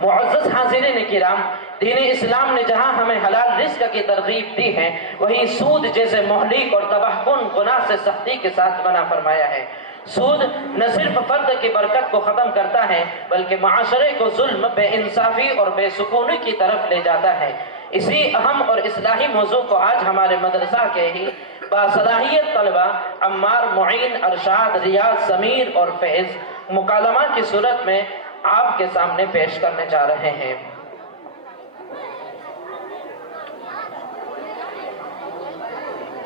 معزز حاضرین کرام، دین اسلام نے جہاں ہمیں حلال رزق کی ترغیب دی ہے، وہیں سود جیسے مہلک اور تباہ کن گناہ سے سختی کے ساتھ منع فرمایا ہے۔ سود نہ صرف فرد کی برکت کو ختم کرتا ہے بلکہ معاشرے کو ظلم، بے انصافی اور بے سکونی کی طرف لے جاتا ہے۔ اسی اہم اور اصلاحی موضوع کو آج ہمارے مدرسہ کے ہی باصلاحیت طلبہ عمار، معین، ارشاد، ریاض، سمیر اور فیض مکالمہ کی صورت میں آپ کے سامنے پیش کرنے جا رہے ہیں۔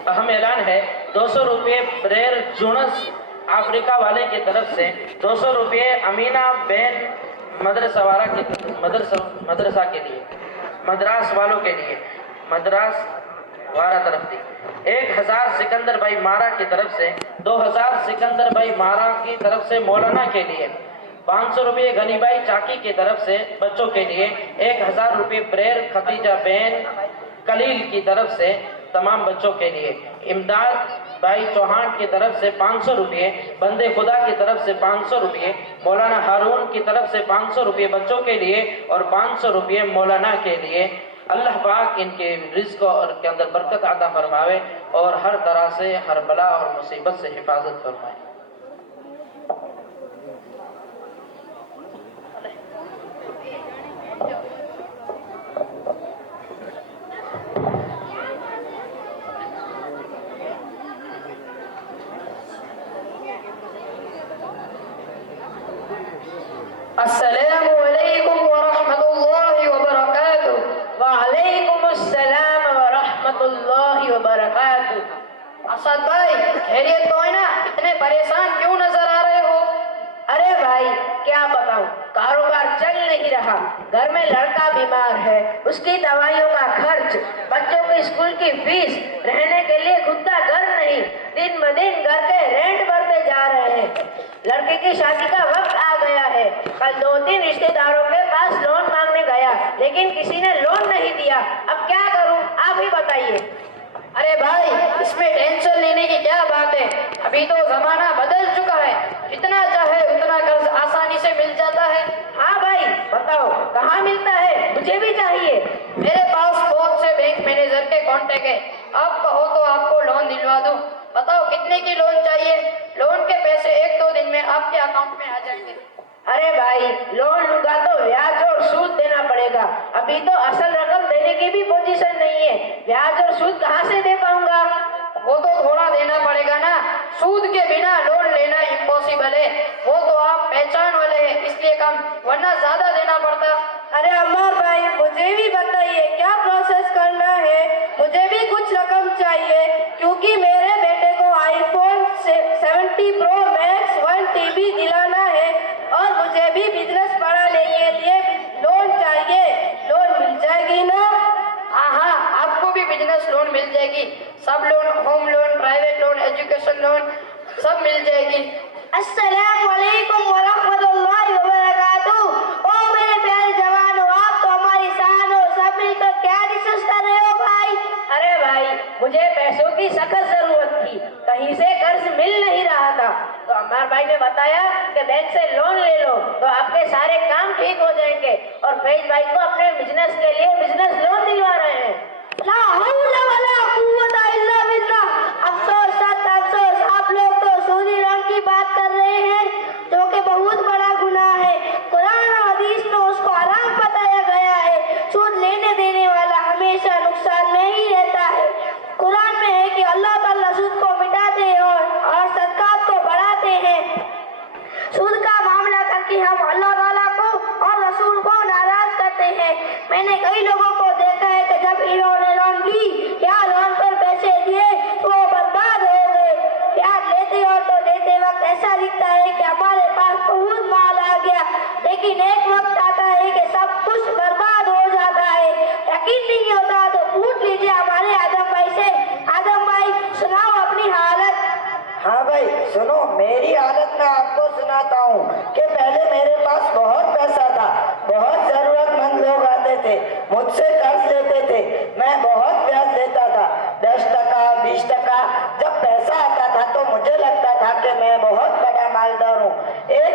اہم اعلان ہے، 200 روپے بریر جونس افریقہ والے کی طرف سے، 200 روپے امینہ بین مدرسہ کے لیے، مدراس والوں کے لیے، مدراس وارہ طرف دی، 1000 سکندر بھائی مارا کی طرف سے، 2000 سکندر بھائی مارا کی طرف سے مولانا کے لیے، 500 روپے غنی بھائی چاکی کی طرف سے بچوں کے لیے، 1000 روپے بریر ختیجہ بین کلیل کی طرف سے تمام بچوں کے لیے، امداد بھائی چوہان کی طرف سے 500 روپے، بندے خدا کی طرف سے 500 روپے، مولانا ہارون کی طرف سے 500 روپے بچوں کے لیے اور 500 روپے مولانا کے لیے۔ اللہ پاک ان کے رزق اور کے اندر برکت عطا فرماوے اور ہر طرح سے ہر بلا اور مصیبت سے حفاظت فرمائے۔ السلام علیکم ورحمۃ اللہ وبرکاتہ۔ وعلیکم السلام ورحمۃ اللہ وبرکاتہ۔ اسد بھائی خیریت تو ہے نا؟ اتنے پریشان کیوں نظر آ رہے ہو؟ ارے بھائی کیا بتاؤں، کاروبار چل نہیں رہا، گھر میں لڑکا بیمار ہے، اس کی دوائیوں کا خرچ، بچوں کی اسکول کی فیس، رہنے کے لیے خود کا گھر نہیں، دن بدن گھر کے رینٹ بڑھتے جا رہے ہیں۔ لڑکے کی شادی کا وقت آ گیا ہے، کل 2-3 رشتے داروں کے پاس لون مانگنے گیا لیکن کسی نے لون نہیں دیا، اب کیا کروں آپ ہی بتائیے۔ ارے بھائی اس میں ٹینشن لینے کی کیا بات ہے، ابھی تو زمانہ بدل چکا ہے، جتنا چاہے اتنا قرض آسانی سے مل جاتا ہے۔ ہاں بھائی بتاؤ کہاں ملتا ہے، مجھے بھی چاہیے۔ میرے پاس بہت سے بینک مینیجر کے کانٹیکٹ ہے، آپ کہو تو آپ کو لون دلوا دوں۔ بتاؤ کتنے کی لون چاہیے؟ لون کے پیسے 1-2 دن میں آپ کے اکاؤنٹ میں آ جائیں گے۔ ارے بھائی لون لوں گا تو بیاج اور سود دینا پڑے گا، ابھی تو اصل رقم دینے کی بھی پوزیشن نہیں ہے، بیاج اور سود کہاں سے دے پاؤں گا؟ وہ تو تھوڑا دینا پڑے گا نا، سود کے بنا لون لینا امپاسبل ہے، وہ تو آپ پہچان والے ہیں اس لیے کم، ورنہ زیادہ دینا پڑتا۔ ارے عمار بھائی مجھے بھی بتائیے کیا پروسیس کرنا ہے، مجھے بھی کچھ رقم چاہیے کیونکہ میرے بیٹے کو آئی فون 70 پرو میکس 1 TB دلانا ہے اور مجھے بھی بزنس بڑھانے کے لیے لون چاہیے، لون مل جائے گی نا؟ ہاں آپ کو بھی بزنس لون مل جائے گی، سب loan, home loan, private loan, education loan سب مل جائے گی۔ السلام علیکم ورحمۃ اللہ وبرکاتہ۔ او میرے پیارے جوانوں، آپ تو ہماری شان ہو، سب مل کر کیا ڈسکس کر رہے ہو بھائی؟ ارے بھائی مجھے پیسوں کی سخت ضرورت تھی، کہیں سے قرض مل نہیں رہا تھا، تو عمار بھائی نے بتایا کہ بینک سے لون لے لو تو آپ کے سارے کام ٹھیک ہو جائیں گے، اور فیض بھائی کو اپنے بزنس کے لیے بزنس لون دلوا رہے ہیں۔ لا حول ولا قوت الا باللہ۔ افسوس سخت افسوس، آپ لوگ تو سودی لون کی بات کر رہے ہیں جو کہ بہت بڑا گناہ ہے، قرآن اور حدیث میں اس کو حرام بتایا گیا ہے۔ سود لینے دینے والا ہمیشہ نقصان میں ہی رہتا ہے۔ قرآن میں ہے کہ اللہ تعالیٰ سود کو مٹاتے ہیں اور صدقات کو بڑھاتے ہیں۔ سود کا معاملہ کر کے ہم اللہ تعالیٰ کو اور رسول کو ناراض کرتے ہیں۔ میں نے کئی لوگوں کو دیکھا ہے کہ جب انہوں نے لون لی یا لون پر پیسے دیے وہ برباد ہو گئے۔ پیار لیتے اور تو دیتے وقت ایسا دکھتا ہے کہ ہمارے پاس بہت مال آ گیا، لیکن ایک وقت آتا ہے کہ سب کچھ برباد ہو جاتا ہے۔ یقین نہیں ہوتا تو پوچھ لیجیے ہمارے آدم بھائی سے۔ آدم بھائی سناؤ اپنی حالت۔ ہاں بھائی سنو، میری حالت میں آپ کو سناتا ہوں کہ پہلے میرے پاس بہت پیسہ تھا، بہت ضرورت مند لوگ آتے تھے، مجھ سے قرض لیتے تھے، میں بہت بیاج دیتا تھا، 10%، 20%۔ جب پیسہ آتا تھا تو مجھے لگتا تھا کہ میں بہت بڑا مالدار ہوں۔ ایک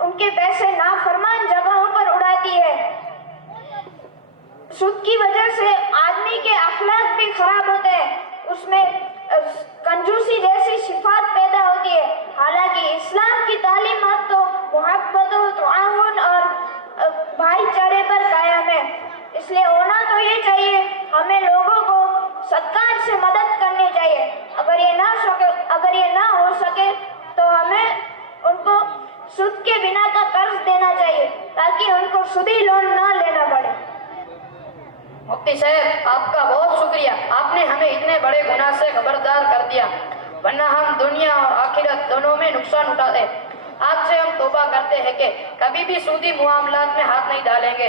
ان کے پیسے نافرمان جگہوں پر اڑاتی ہے. سود کی وجہ سے آدمی کے اخلاق بھی خراب ہوتے ہیں, اس میں کنجوسی جیسی صفات پیدا ہوتی ہے. حالانکہ اسلام کی تعلیمات تو محبت و تعاون اور بھائی چارے پر قائم ہے. اس لیے ہونا تو یہ چاہیے, ہمیں لوگوں کو صدقات سے مدد کرنی چاہیے. اگر یہ نہ ہو سکے تو ہمیں ان کو سود کے بنا کا قرض دینا چاہیے تاکہ ان کو سودی لون نہ لینا پڑے. مفتی صاحب آپ کا بہت شکریہ, آپ نے ہمیں اتنے بڑے گناہ سے خبردار کر دیا, ورنہ ہم دنیا اور آخرت دونوں میں نقصان اٹھاتے. آج سے ہم توبہ کرتے ہیں کہ کبھی بھی سودی معاملات میں ہاتھ نہیں ڈالیں گے.